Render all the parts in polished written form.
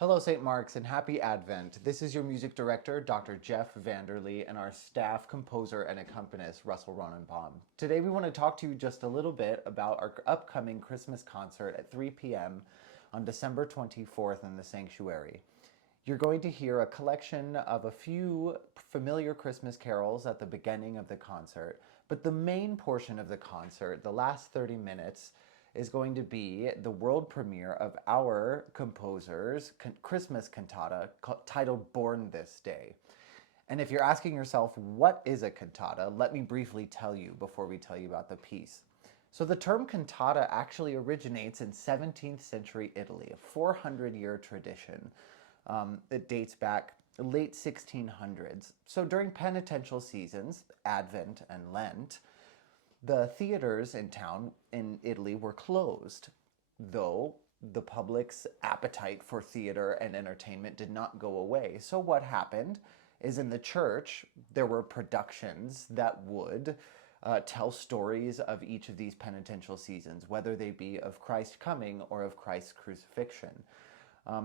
Hello, St. Mark's, and happy Advent. This is your music director, Dr. Jeff Vanderlee, and our staff composer and accompanist, Russell Ronnebaum. Today, we want to talk to you just a little bit about our upcoming Christmas concert at 3 p.m. on December 24th in the Sanctuary. You're going to hear a collection of a few familiar Christmas carols at the beginning of the concert, but the main portion of the concert, the last 30 minutes, is going to be the world premiere of our composer's Christmas cantata titled Born This Day. And if you're asking yourself, what is a cantata? Let me briefly tell you before we tell you about the piece. So the term cantata actually originates in 17th century Italy, a 400-year tradition. It dates back late 1600s. So during penitential seasons, Advent and Lent, the theaters in town in Italy were closed, though the public's appetite for theater and entertainment did not go away. So what happened is in the church, there were productions that would tell stories of each of these penitential seasons, whether they be of Christ coming or of Christ's crucifixion.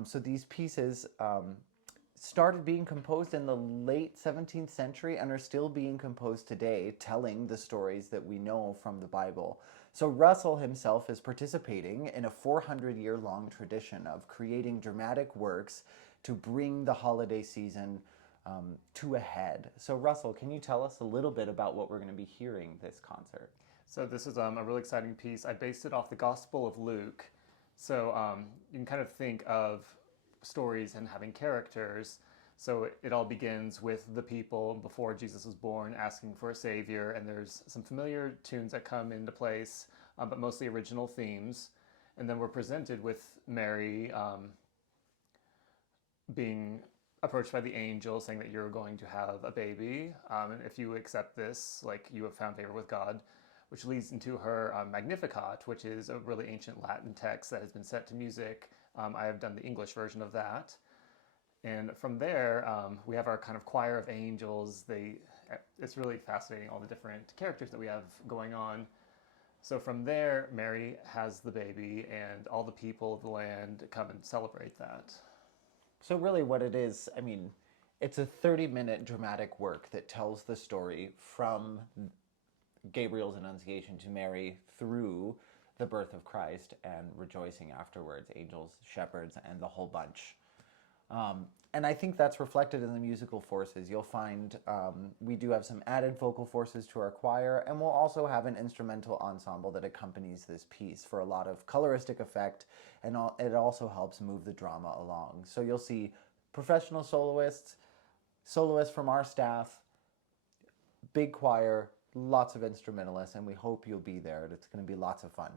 So these pieces started being composed in the late 17th century and are still being composed today, telling the stories that we know from the Bible. So Russell himself is participating in a 400-year-long tradition of creating dramatic works to bring the holiday season to a head. So Russell, can you tell us a little bit about what we're going to be hearing this concert? So this is a really exciting piece. I based it off the Gospel of Luke. So you can kind of think of stories and having characters. So it all begins with the people before Jesus was born asking for a savior, and there's some familiar tunes that come into place, but mostly original themes. And then we're presented with Mary being approached by the angel saying that you're going to have a baby, and if you accept this, like, you have found favor with God, which leads into her Magnificat, which is a really ancient Latin text that has been set to music. I have done the English version of that. And from there, we have our kind of choir of angels. It's really fascinating, all the different characters that we have going on. So from there, Mary has the baby, and all the people of the land come and celebrate that. So really what it is, I mean, it's a 30-minute dramatic work that tells the story from Gabriel's annunciation to Mary through the birth of Christ and rejoicing afterwards, angels, shepherds, and the whole bunch. And I think that's reflected in the musical forces. You'll find we do have some added vocal forces to our choir, and we'll also have an instrumental ensemble that accompanies this piece for a lot of coloristic effect, and it also helps move the drama along. So you'll see professional soloists, soloists from our staff, big choir, lots of instrumentalists, and we hope you'll be there. It's going to be lots of fun.